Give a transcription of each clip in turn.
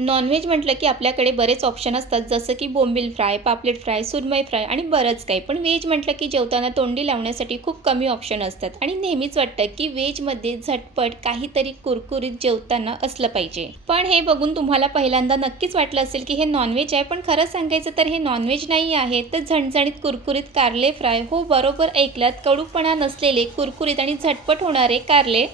Non veg म्हटलं की आपल्याकडे बरेच ऑप्शन असतात, जसं की बोंबील फ्राय, पापलेट फ्राय, सुरमई फ्राय आणि बरंच काही. पण व्हेज म्हटलं की जेवताना तोंडी लावण्यासाठी खूप कमी ऑप्शन असतात आणि नेहमीच वाटतं की व्हेजमध्ये झटपट काहीतरी कुरकुरीत जेवताना असलं पाहिजे. पण हे बघून तुम्हाला पहिल्यांदा नक्कीच वाटलं असेल की हे नॉनव्हेज आहे, पण खरं सांगायचं तर हे नॉनव्हेज नाही आहे, तर झणझणीत कुरकुरीत कारले फ्राय. हो, बरोबर ऐकलात, कडूपणा नसलेले कुरकुरीत आणि झटपट होणारे कारले.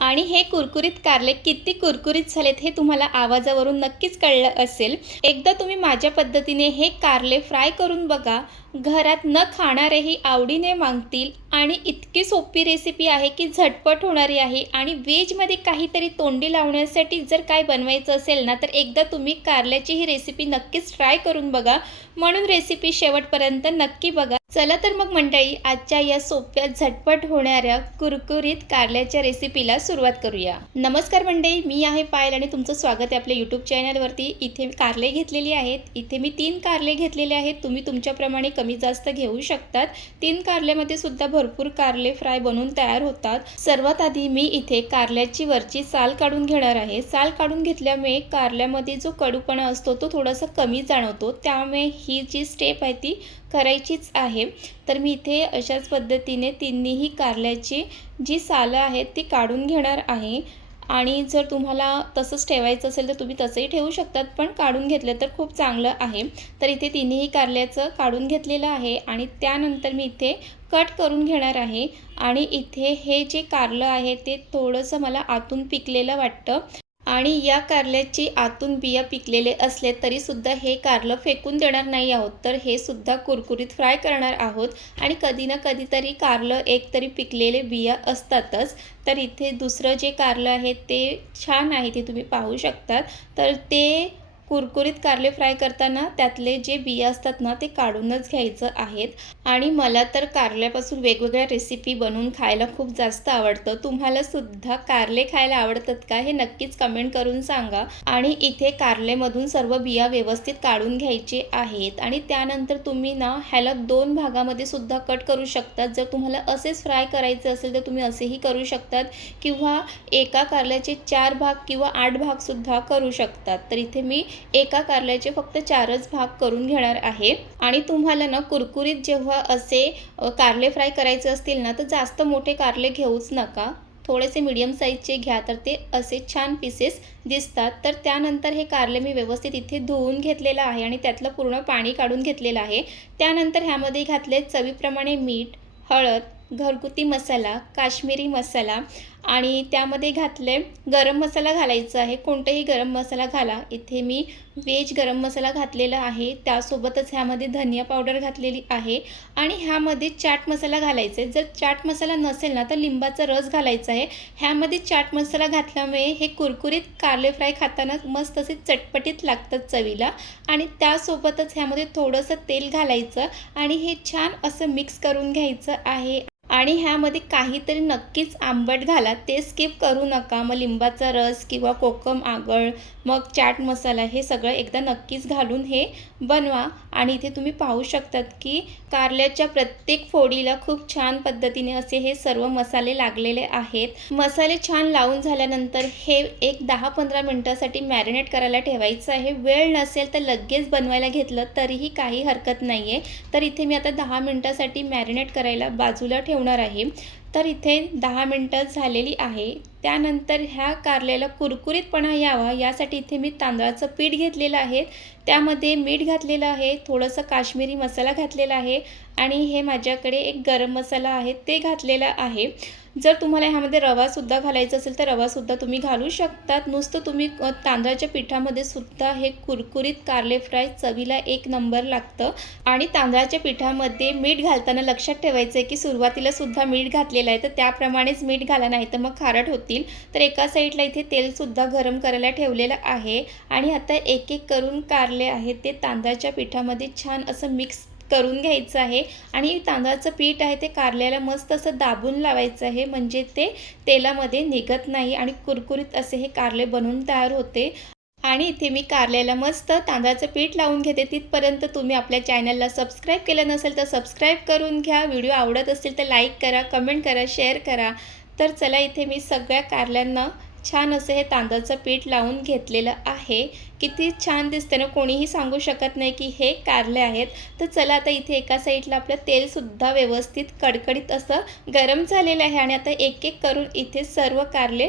आणि हे कुरकुरीत कारले किती कुरकुरीत झालेत हे तुम्हाला आवाजावरून नक्कीच कळलं असेल. एकदा तुम्ही माझ्या पद्धतीने हे कारले फ्राय करून बघा. घरात न खाणारेही आवडीने मागतील आणि इतकी सोपी रेसिपी आहे की झटपट होणारी आहे. आणि व्हेजमध्ये काहीतरी तोंडी लावण्यासाठी जर काय बनवायचं असेल ना, तर एकदा तुम्ही कारल्याची ही रेसिपी नक्कीच ट्राय करून बघा. म्हणून रेसिपी शेवटपर्यंत नक्की बघा. चला तर मग मंडळी, आजच्या या सोप्या झटपट होणाऱ्या कुरकुरीत कारल्याच्या रेसिपीला सुरुवात करूया. नमस्कार मंडळी, मी आहे पायल आणि तुमचं स्वागत आहे आपल्या यूट्यूब चॅनलवरती. इथे कारले घेतलेली आहेत. इथे मी 3 कारले घेतलेले आहेत. तुम्ही तुमच्याप्रमाणे कमी जास्त घेऊ शकतात. 3 कारल्यामध्ये सुद्धा भरपूर कारले फ्राय बनवून तयार होतात. सर्वात आधी मी इथे कारल्याची वरची साल काढून घेणार आहे. साल काढून घेतल्यामुळे कारल्यामध्ये जो कडूपणा असतो तो थोडासा कमी जाणवतो. त्यामुळे ही जी स्टेप आहे ती करायचीच आहे. तर मी इथे अशाच पद्धतीने तिन्हीही कारल्याची जी सालं आहेत ती काढून घेणार आहे. आणि जर तुम्हाला तसंच ठेवायचं असेल तर तुम्ही तसंही ठेवू शकतात, पण काढून घेतलं तर खूप चांगलं आहे. तर इथे तिन्हीही कारल्याचं काढून घेतलेलं आहे आणि त्यानंतर मी इथे कट करून घेणार आहे. आणि इथे हे जे कारलं आहे ते थोडंसं मला आतून पिकलेलं वाटतं. आणि या कारल्याची आतून बिया पिकलेले असले तरीसुद्धा हे कारलं फेकून देणार नाही आहोत, तर हे सुद्धा कुरकुरीत फ्राय करणार आहोत. आणि कधी ना कधीतरी कारलं एक तरी पिकलेले बिया असतातच. तर इथे दुसरं जे कारलं आहे ते छान आहे, ते तुम्ही पाहू शकतात. तर ते कुरकुरीत कारले फ्राय करताना त्यातले जे बिया असतात ना ते काढूनच घ्यायचं आहेत. आणि मला तर कारल्यापासून वेगवेगळ्या रेसिपी बनवून खायला खूप जास्त आवडतं. तुम्हाला सुद्धा कारले खायला आवडतात का, हे नक्कीच कमेंट करून सांगा. आणि इथे कारलेमधून सर्व बिया व्यवस्थित काढून घ्यायचे आहेत. आणि त्यानंतर तुम्ही ना ह्याला 2 भागामध्ये सुद्धा कट करू शकतात. जर तुम्हाला असेच फ्राय करायचे असेल तर तुम्ही असेही करू शकतात, किंवा एका कारल्याचे 4 भाग किंवा 8 भाग सुद्धा करू शकतात. तर इथे मी एका कारल्याचे फक्त 4च भाग करून घेणार आहे. आणि तुम्हाला ना कुरकुरीत जेव्हा असे कारले फ्राय करायचे असतील ना, तर जास्त मोठे कारले घेऊच नका. थोडेसे मीडियम साईजचे घ्या, तर ते असे छान पीसेस दिसतात. तर त्यानंतर हे कारले मी व्यवस्थित इथे धुवून घेतलेलं आहे आणि त्यातलं पूर्ण पाणी काढून घेतलेलं आहे. त्यानंतर ह्यामध्ये घातले चवीप्रमाणे मीठ, हळद, घरगुती मसाला, काश्मीरी मसाला आणि त्यामध्ये घातले गरम मसाला घालायचा आहे. कोणताही गरम मसाला घाला. इथे मी व्हेज गरम मसाला घातलेला आहे. त्यासोबतच ह्यामध्ये धनिया पावडर घातलेली आहे आणि ह्यामध्ये चाट मसाला घालायचा आहे. जर चाट मसाला नसेल ना तर लिंबाचा रस घालायचा आहे. ह्यामध्ये चाट मसाला घातल्यामुळे हे कुरकुरीत कारले फ्राय खाताना मस्त असे चटपटीत लागतात चवीला. आणि त्यासोबतच ह्यामध्ये थोडंसं तेल घालायचं आणि हे छान असं मिक्स करून घ्यायचं आहे. आणि ह्यामध्ये काहीतरी नक्कीच आंबट घाला, ते स्किप करू नका. मग लिंबाचा रस किंवा कोकम आगळ, मग चाट मसाला, हे सगळं एकदा नक्कीच घालून हे बनवा. आणि इथे तुम्ही पाहू शकतात की कारल्याच्या प्रत्येक फोडीला खूप छान पद्धतीने असे हे सर्व मसाले लागलेले आहेत. मसाले छान लावून झाल्यानंतर हे एक 10-15 मिनटासाठी मॅरिनेट करायला ठेवायचं आहे. वेळ नसेल तर लगेच बनवायला घेतलं तरीही काही हरकत नाही आहे. तर इथे मी आता 10 मिनटासाठी मॅरिनेट करायला बाजूला ठेवणार आहे. तर इथे 10 मिनटं झालेली आहे. त्यानंतर ह्या कारल्याला कुरकुरीतपणा यावा यासाठी इथे मी तांदळाचं पीठ घेतलेलं आहे. त्यामध्ये मीठ घातलेलं आहे, थोडंसं काश्मीरी मसाला घातलेला आहे आणि हे माझ्याकडे एक गरम मसाला आहे ते घातलेला आहे. जर तुम्हाला ह्यामध्ये रवासुद्धा घालायचा असेल तर रवासुद्धा तुम्ही घालू शकतात. नुसतं तुम्ही तांदळाच्या पिठामध्ये सुद्धा हे कुरकुरीत कारले फ्राय चवीला एक नंबर लागतं. आणि तांदळाच्या पिठामध्ये मीठ घालताना लक्षात ठेवायचं आहे की सुरुवातीला सुद्धा मीठ घातलेलं आहे, तर त्याप्रमाणेच मीठ घाला, नाही तर मग खारट होतील. तर एका साईडला इथे तेलसुद्धा गरम करायला ठेवलेलं आहे. आणि आता एक एक करून कारले आहेत ते तांदळाच्या पिठामध्ये छान असं मिक्स करून घ्यायचं आहे. आणि तांदळाचं पीठ आहे ते कारल्याला मस्त असं दाबून लावायचं आहे, म्हणजे ते तेलामध्ये निघत नाही आणि कुरकुरीत असे हे कारले बनवून तयार होते. आणि इथे मी कारल्याला मस्त तांदळाचं पीठ लावून घेते. तिथपर्यंत तुम्ही आपल्या चॅनलला सबस्क्राईब केलं नसेल तर सबस्क्राईब करून घ्या. व्हिडिओ आवडत असेल तर लाईक करा, कमेंट करा, शेअर करा. तर चला, इथे मी सगळ्या कारल्यांना छान असं हे तांदळाचं पीठ लावून घेतलेलं आहे. किती छान दिसते ना, कोणीही सांगू शकत नाही की हे कारले आहेत. तर चला आता इथे एका साईडला आपलं तेलसुद्धा व्यवस्थित कडकडीत असं गरम झालेलं आहे आणि आता एक-एक करून इथे सर्व कारले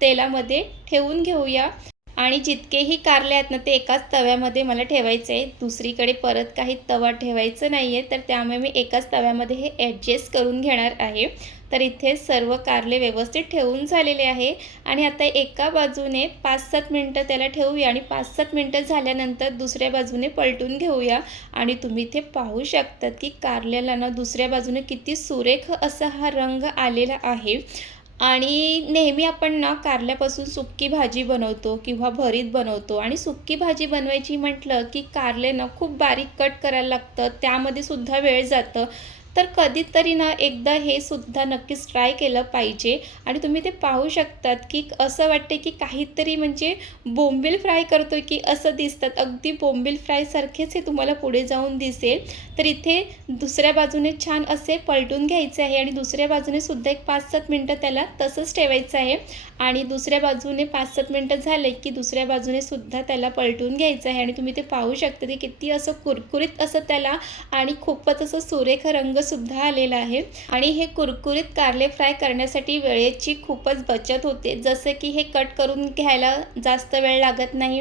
तेलामध्ये ठेवून घेऊया. आणि जितकेही कारले आहेत ना, ते एकाच तव्यामध्ये मला ठेवायचे आहे. दुसरीकडे परत काही तवा ठेवायचं नाही आहे. तर त्यामुळे मी एकाच तव्यामध्ये हे ॲडजस्ट करून घेणार आहे. तर इथे सर्व कारले व्यवस्थित ठेवून झालेले आहे आणि आता एका बाजूने 5-7 मिनटं त्याला ठेवूया आणि 5-7 मिनटं झाल्यानंतर दुसऱ्या बाजूने पलटून घेऊया. आणि तुम्ही इथे पाहू शकतात की कारल्याला ना दुसऱ्या बाजूने किती सुरेख असा हा रंग आलेला आहे. आणि नेहमी आपण ना कारल्यापासून सुक्की भाजी बनवतो किंवा भरीत बनवतो आणि सुक्की भाजी बनवायची म्हटलं की कारले ना खूप बारीक कट करायला लागतं, त्यामध्ये सुद्धा वेळ जातं. तर कधीतरी ना एकदा हे सुद्धा नक्कीच ट्राय केलं पाहिजे. आणि तुम्ही ते पाहू शकतात की असं वाटते की काहीतरी म्हणजे बोंबील फ्राय करतोय की असं दिसतात. अगदी बोंबील फ्रायसारखेच हे तुम्हाला पुढे जाऊन दिसेल. तर इथे दुसऱ्या बाजूने छान असे पलटून घ्यायचे आहे आणि दुसऱ्या बाजूने सुद्धा एक 5-7 मिनटं त्याला तसंच ठेवायचं आहे. आणि दुसऱ्या बाजूने 5-7 मिनटं झाले की दुसऱ्या बाजूने सुद्धा त्याला पलटून घ्यायचं आहे आणि तुम्ही ते पाहू शकता की किती असं कुरकुरीत असं त्याला आणि खूपच असं सुरेख रंगसुद्धा आलेला आहे. आणि हे कुरकुरीत कारले फ्राय करण्यासाठी वेळेची खूपच बचत होते. जसं की हे कट करून घ्यायला जास्त वेळ लागत नाही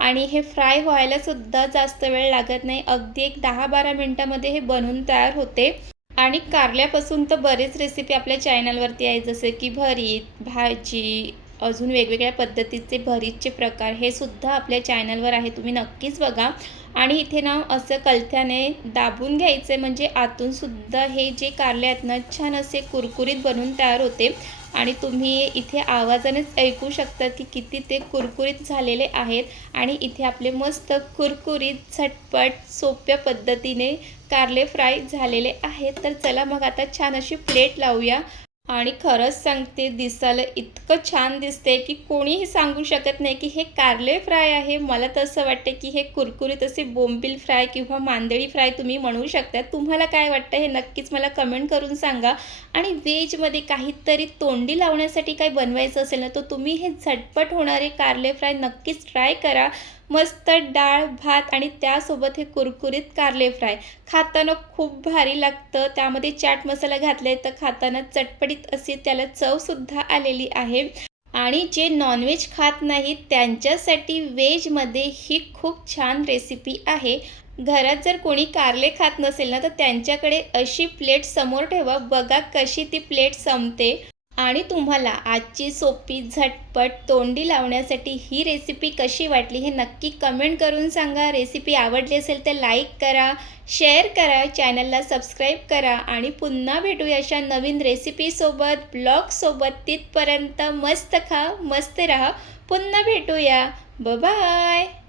आणि हे फ्राय व्हायला सुद्धा जास्त वेळ लागत नाही. अगदी एक 10-12 मिनिटामध्ये हे बनून तयार होते. आणि कारल्यापासून तर बरेच रेसिपी आपल्या चॅनलवरती आहे, जसे की भरीत, भाजी, अजून वेगवेगळ्या पद्धतीचे भरीतचे प्रकार हे सुद्धा आपल्या चॅनलवर आहे. तुम्ही नक्कीच बघा. आणि इथे ना असं कलथ्याने दाबून घ्यायचे म्हणजे आतून सुद्धा हे जे कारले आहेत ना छान असे कुरकुरीत बनून तयार होते. आणि तुम्ही इथे आवाजानेच ऐकू शकता की किती ते कुरकुरीत झालेले आहेत. आणि इथे आपले मस्त कुरकुरीत झटपट सोप्या पद्धतीने कारले फ्राय झालेले आहेत. तर चला मग आता छान अशी प्लेट लावूया. आणि खरंच सांगते, दिसायला इतकं छान दिसते की कोणीही सांगू शकत नाही की हे कारले फ्राय आहे. मला तर असं वाटतं की हे कुरकुरीत असे बोंबील फ्राय किंवा मांदेळी फ्राय तुम्ही म्हणू शकता. तुम्हाला काय वाटतं हे नक्कीच मला कमेंट करून सांगा. आणि व्हेजमध्ये काहीतरी तोंडी लावण्यासाठी काही बनवायचं असेल ना, तर तुम्ही हे झटपट होणारे कारले फ्राय नक्कीच ट्राय करा. मस्त डाळ, भात आणि त्यासोबत हे कुरकुरीत कारले फ्राय खाताना खूप भारी लागतं. त्यामध्ये चाट मसाला घातला आहे, तर खाताना चटपटीत अशी त्याला चवसुद्धा आलेली आहे. आणि जे नॉनव्हेज खात नाहीत त्यांच्यासाठी व्हेजमध्ये ही खूप छान रेसिपी आहे. घरात जर कोणी कारले खात नसेल ना, तर त्यांच्याकडे अशी प्लेट समोर ठेवा. बघा कशी ती प्लेट संपते. आणि तुम्हाला आजची सोपी झटपट तोंडी लावण्यासाठी ही रेसिपी कशी वाटली हे नक्की कमेंट करून सांगा. रेसिपी आवडली असेल तर लाईक करा, शेअर करा, चॅनलला सबस्क्राईब करा आणि पुन्हा भेटूया अशा नवीन रेसिपीसोबत, ब्लॉगसोबत. तिथपर्यंत मस्त खा, मस्त राहा. पुन्हा भेटूया. बाय.